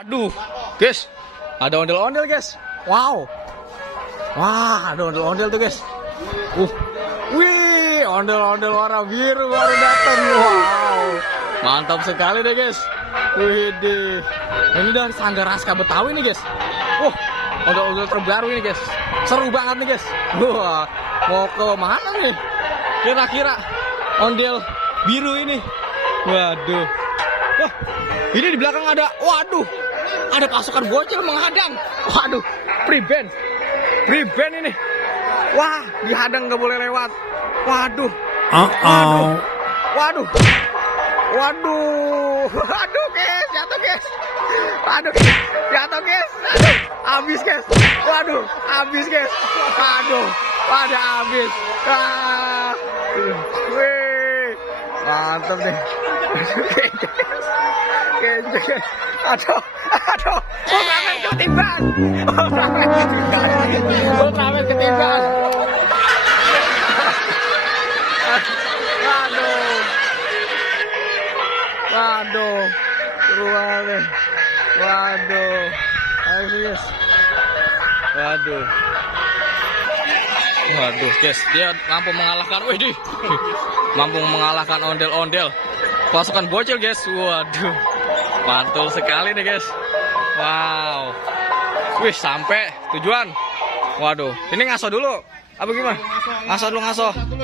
Aduh, guys, ada ondel-ondel guys. Wow, wah, ada ondel-ondel tuh guys. Wih, ondel-ondel warna biru baru datang. Wow, mantap sekali deh guys. Wih deh, ini dari Sanggar Raska Betawi nih guys. Ondel-ondel terbaru ini guys. Seru banget nih guys. Wah, mau ke mana nih? Kira-kira ondel biru ini. Waduh. Wah, ini di belakang ada, waduh, ada pasukan bocil menghadang. Waduh, prevent ini. Wah, dihadang nggak boleh lewat. Waduh, waduh, guys, jatuh guys. Waduh, jatuh guys. Aduh, habis guys. Waduh, habis guys. Waduh, pada habis. Wih, mantap deh. Aduh, Ultraman ketimbang. Ultraman ketimbang. Waduh, seru banget. Waduh, ayo guys. Waduh guys, dia mampu mengalahkan, mampu mengalahkan ondel-ondel pasukan bocil guys. Waduh, mantul sekali nih guys. Wow, wih, sampai tujuan. Waduh, ini ngaso dulu apa gimana? Ngaso dulu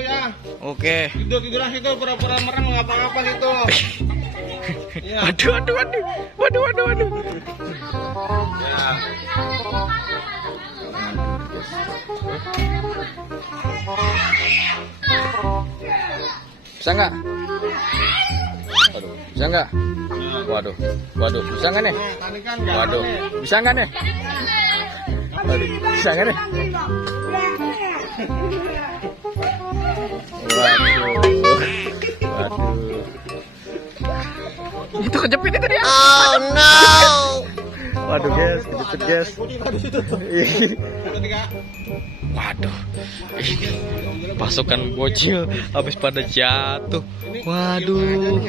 ya. Oke. Tiduran situ, pura-pura merem ngapa-ngapa situ. Ya. Waduh. Ya. Bisa nggak? Waduh, bisa nggak? Waduh, bisa nggak nih? Waduh, bisa nggak nih? Waduh, bisa nggak nih? Waduh. Itu kejepit itu dia. Oh no. Waduh guys, kejepit guys. Waduh, ini pasukan bocil habis pada jatuh. Waduh,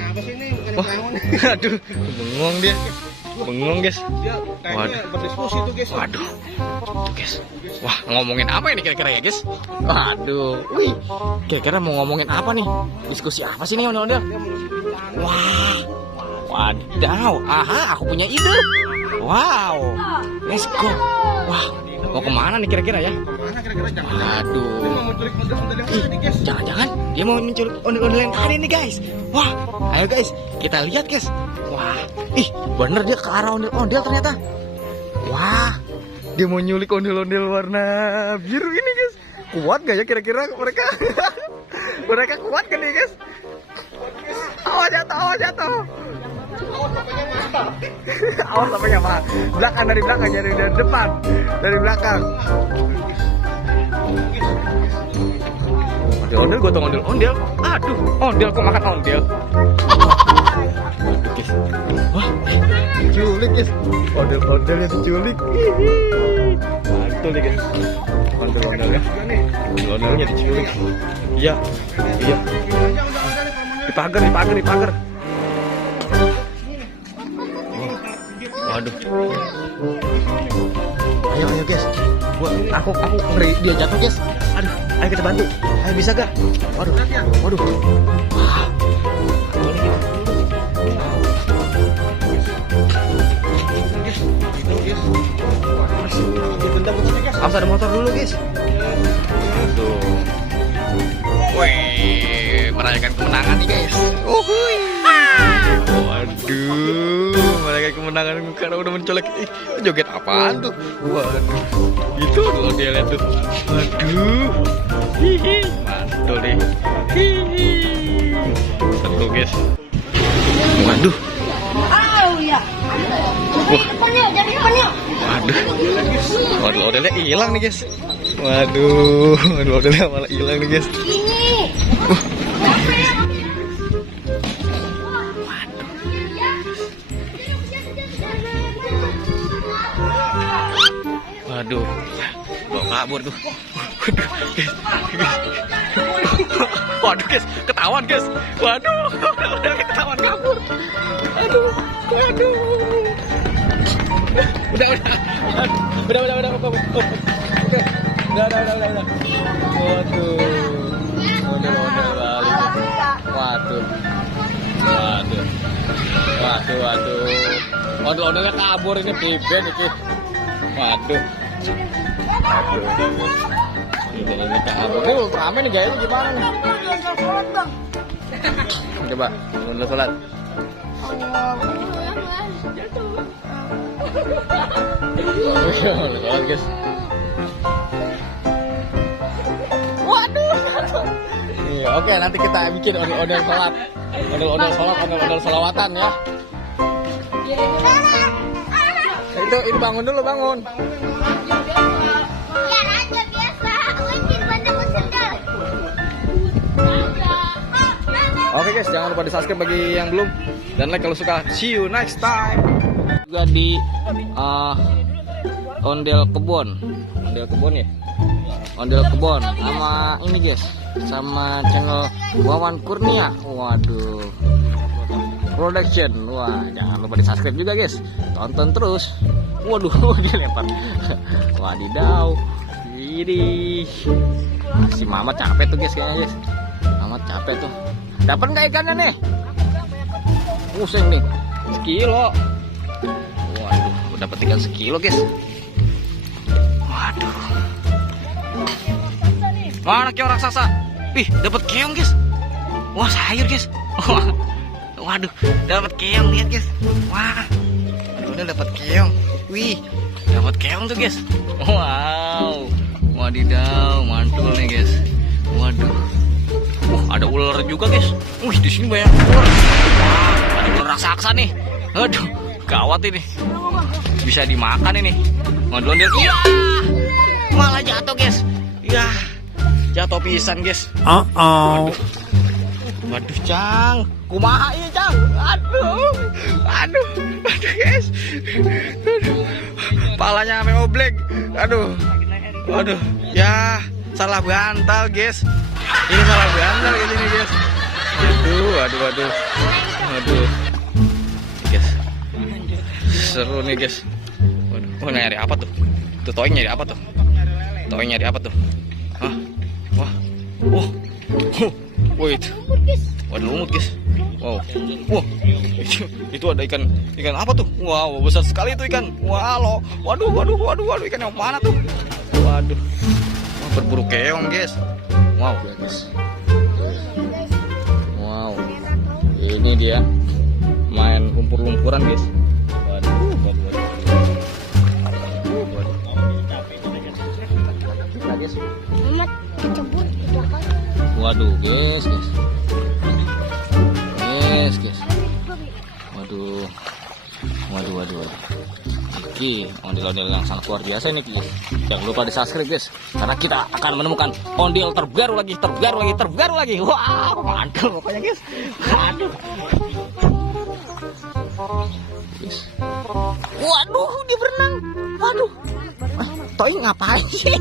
bengong guys. Waduh, tuh guys. Wah, ngomongin apa ini kira-kira ya guys? Waduh, wih, kira-kira mau ngomongin apa nih? Diskusi apa sih nih ondel-ondel? Wah, wadaw, aku punya ide. Wow, let's go. Wah, mau kemana nih kira-kira ya? Waduh, jangan-jangan dia mau menculik ondel-ondel yang tadi nih guys. Wah, ayo guys, kita lihat guys. Wah, bener dia ke arah ondel-ondel ternyata. Wah, dia mau nyulik ondel-ondel warna biru ini guys. Kuat gak ya kira-kira mereka? Mereka kuat kan nih guys? Awas jatuh. Awas sampainya mah. Dari belakang dari depan. Dari belakang. Ondel gotong ondel. Aduh, ondel kok makan ondel. Waduh guys. Wah, diculik guys. Ondel-ondelnya diculik. Mantul nih guys. Ondel-ondelnya. Ondel-ondelnya diculik. Iya. Di pagar. Waduh. Ayo guys. Aku ngeri dia jatuh guys. Aduh, ayo kita bantu. Ayo bisa gak? Waduh. Wah. Awas ada motor dulu guys. Aduh. Wih, merayakan kemenangan nih guys. Waduh, merayakan kemenangan karena udah mencolek. Joget apaan tuh? Waduh, itu loh dia lihat tuh. Waduh, mantul deh. Seru guys. Waduh. Waduh, modelnya hilang nih guys. Waduh, modelnya malah hilang nih guys. Waduh, bawa kabur tuh. Waduh guys, ketahuan guys. Waduh, ketahuan kabur. Waduh. Udah. Oke. Udah. Waduh balik. Waduh. Ondel-ondelnya kabur ini piben iki. Waduh. Ini kabur. Ini rame nih gayanya gimana nih? Coba, dulu sholat. Sholat guys. Waduh. Iya, oke nanti kita bikin ondel-ondel sholat. Ondel-ondel sholat, ondel-ondel sholawatan ya. Itu bangun dulu, bangun. Biar aja biasa, ucin pada sendal. Oke guys, jangan lupa di subscribe bagi yang belum dan like kalau suka. See you next time. Juga di ondel kebon ya. Ondel kebon sama ini guys, sama channel Wawan Kurnia. Waduh. Production. Wah, jangan lupa di subscribe juga guys. Tonton terus. Waduh, dilempar. Wadidaw. Ini si Mama capek tuh guys kayaknya guys. Mama capek tuh. Dapat nggak ikannya nih? Pusing nih. Sekilo. Waduh, dapat ikan sekilo guys. Waduh. Mana keong raksasa? Ih, dapat keong guys. Wah, sayur guys. Waduh, dapat keong, lihat guys. Wah, udah dapat keong. Wih, dapat keong tuh guys. Wow, wadidaw, mantul nih guys. Waduh, ada ular juga guys. Wih, di sini banyak ular. Wah, ada ular raksasa nih. Aduh, gawat ini. Bisa dimakan ini. Ondel-ondel. Iya, malah jatuh guys. Iya, jatuh pisan guys. Waduh, Cang. Kumaha ini, Cang? Aduh guys. Palanya ame oblek. Aduh. Ya, salah bantal, guys. Ini salah bantal kayak gini, guys. Aduh. Guys. Seru nih, guys. Waduh, nyari apa tuh? Tuh Toing nyari apa tuh? Hah? Wah. Wait. Waduh, lumut guys. Wow. Wah. Itu ada ikan apa tuh? Wow, besar sekali itu ikan. Waduh, ikan yang mana tuh? Waduh. Wah, berburu keong, guys. Wow, guys. Wow. Ini dia main lumpur-lumpuran, guys. Waduh. Nah, guys. Amat kecebur ke belakang. Waduh, guys. Waduh. Iki ondel-ondel yang sangat luar biasa ini guys. Jangan lupa di subscribe guys, karena kita akan menemukan ondel terbaru lagi. Wow, mantul pokoknya guys. Aduh. Guys. Waduh, dia berenang. Waduh. Toy ngapain sih?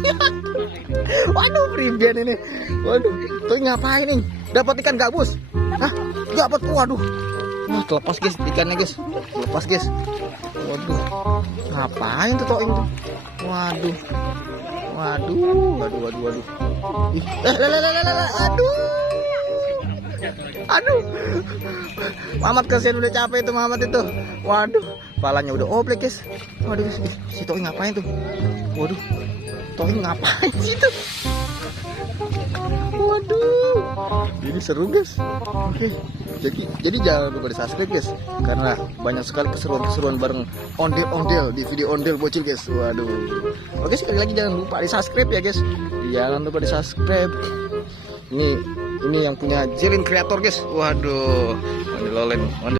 Waduh, pribian ini. Waduh, Toy ngapain nih? Dapat ikan gabus? Hah? Dapat. Waduh. Wah, terlepas guys ikannya guys. Waduh. Ngapain tuh Toy tuh? Waduh. Ih, aduh. Mamat kasihan udah capek itu Mamat itu. Waduh, palanya udah oblek guys. Waduh, si Toy ngapain tuh? Waduh, Toy ngapain sih tuh? Waduh, ini seru guys. Oke, jadi jangan lupa di subscribe guys, karena banyak sekali keseruan bareng ondel-ondel di video ondel bocil guys. Waduh. Oke, sekali lagi jangan lupa di subscribe ya guys. Jangan lupa di subscribe. Ini yang punya Jelin Creator guys. Waduh, ondel-ondel.